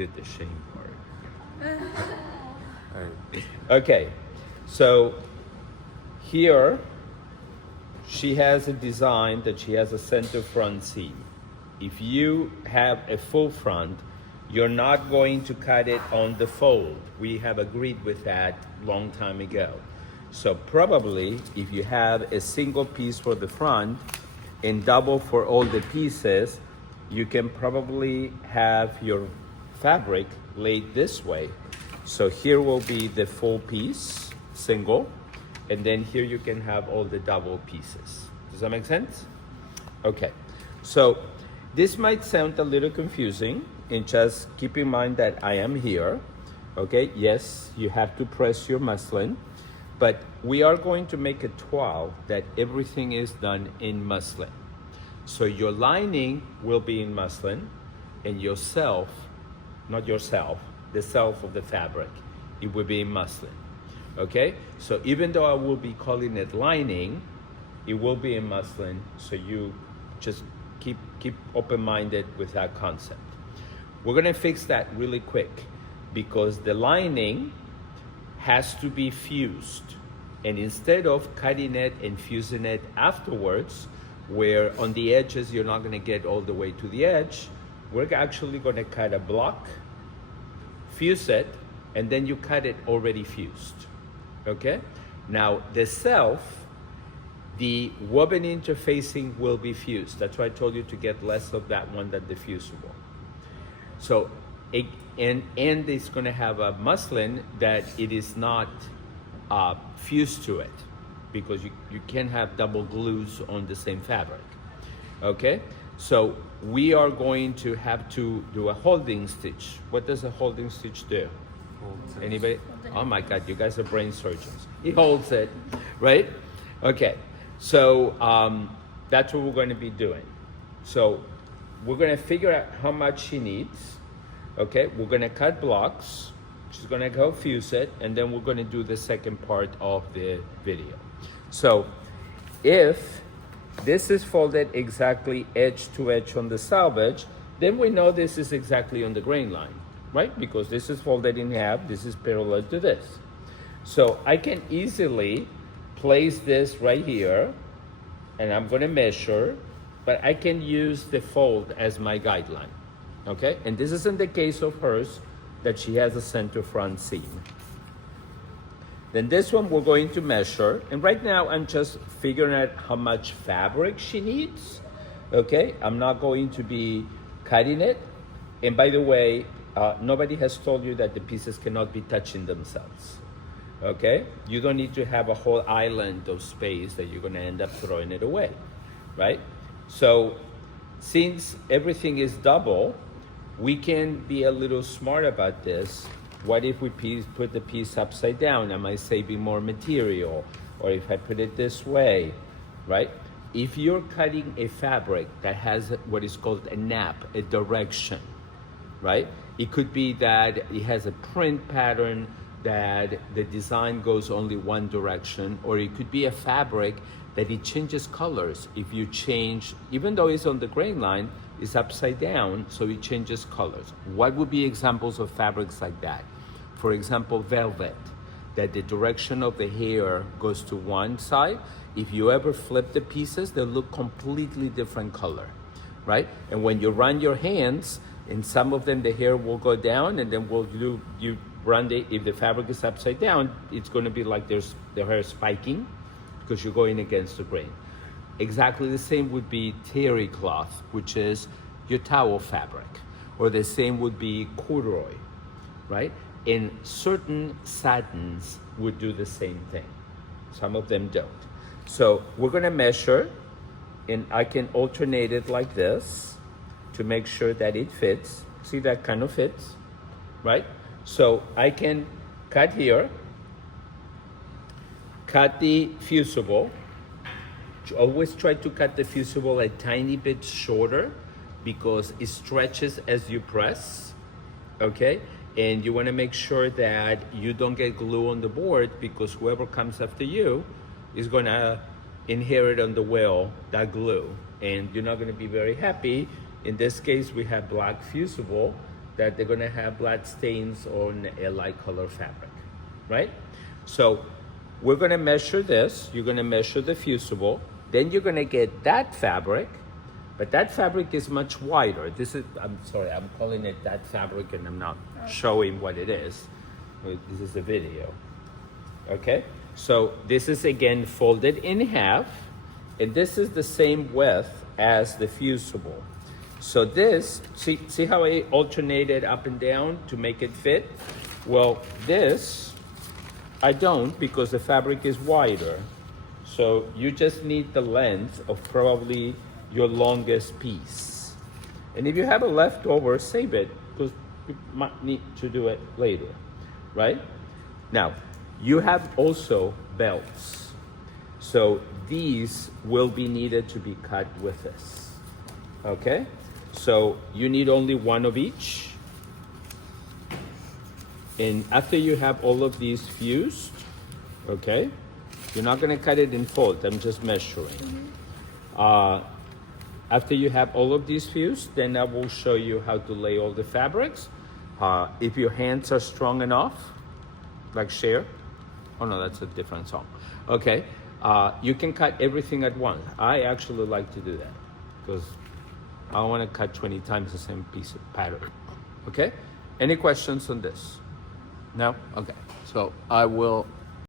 did the shame part. Okay, so here she has a design that she has a center front seam. If you have a full front, you're not going to cut it on the fold. We have agreed with that long time ago. So probably if you have a single piece for the front and double for all the pieces, you can probably have your fabric laid this way. So here will be the full piece, single, and then here you can have all the double pieces. Does that make sense? Okay, so this might sound a little confusing, and just keep in mind that I am here. Okay, yes, you have to press your muslin, but we are going to make a toile that everything is done in muslin. So your lining will be in muslin, and yourself, not yourself, the self of the fabric, it will be in muslin. Okay, so even though I will be calling it lining, it will be in muslin, so you just keep open-minded with that concept. We're gonna fix that really quick because the lining has to be fused, and instead of cutting it and fusing it afterwards, where on the edges you're not gonna get all the way to the edge, we're actually gonna cut a block, fuse it, and then you cut it already fused. Okay? Now the self, the woven interfacing will be fused. That's why I told you to get less of that one than the fusible. So, and it's going to have a muslin that it is not fused to it, because you can't have double glues on the same fabric. Okay? So we are going to have to do a holding stitch. What does a holding stitch do? Anybody? Oh my God, you guys are brain surgeons. He holds it, right? Okay, so that's what we're going to be doing. So we're going to figure out how much she needs. Okay, we're going to cut blocks. She's going to go fuse it, and then we're going to do the second part of the video. So if this is folded exactly edge to edge on the selvage, then we know this is exactly on the grain line, right? Because this is folded in half, this is parallel to this. So I can easily place this right here, and I'm gonna measure, but I can use the fold as my guideline, okay? And this isn't the case of hers, that she has a center front seam. Then this one we're going to measure, and right now I'm just figuring out how much fabric she needs, okay? I'm not going to be cutting it. And by the way, nobody has told you that the pieces cannot be touching themselves, okay? You don't need to have a whole island of space that you're gonna end up throwing it away, right? So since everything is double, we can be a little smart about this. What if we put the piece upside down? Am I saving more material? Or if I put it this way, right? If you're cutting a fabric that has what is called a nap, a direction, right? It could be that it has a print pattern that the design goes only one direction, or it could be a fabric that it changes colors. If you change, even though it's on the grain line, it's upside down, so it changes colors. What would be examples of fabrics like that? For example, velvet, that the direction of the hair goes to one side. If you ever flip the pieces, they look completely different color, right? And when you run your hands, in some of them the hair will go down, and then you run if the fabric is upside down, it's going to be like the hair spiking because you're going against the grain. Exactly the same would be terry cloth, which is your towel fabric, or the same would be corduroy, right? And certain satins would do the same thing. Some of them don't. So we're gonna measure, and I can alternate it like this to make sure that it fits. See, that kind of fits, right? So I can cut here, cut the fusible. Always try to cut the fusible a tiny bit shorter because it stretches as you press, okay? And you wanna make sure that you don't get glue on the board, because whoever comes after you is gonna inherit on the wheel that glue, and you're not gonna be very happy. In this case, we have black fusible that they're gonna have blood stains on a light color fabric, right? So we're gonna measure this, you're gonna measure the fusible, then you're gonna get that fabric, but that fabric is much wider. This is, I'm sorry, I'm calling it that fabric and I'm not showing what it is. This is a video, okay? So this is again folded in half, and this is the same width as the fusible. So this, see how I alternated up and down to make it fit? Well, this, I don't, because the fabric is wider. So you just need the length of probably your longest piece. And if you have a leftover, save it, because you might need to do it later, right? Now, you have also belts. So these will be needed to be cut with this, okay? So you need only one of each. And after you have all of these fused, okay, you're not gonna cut it in fold, I'm just measuring. After you have all of these fused, then I will show you how to lay all the fabrics. If your hands are strong enough, like Cher, oh no, that's a different song. Okay, you can cut everything at once. I actually like to do that because I don't want to cut 20 times the same piece of pattern. Okay, any questions on this? No? Okay, so I will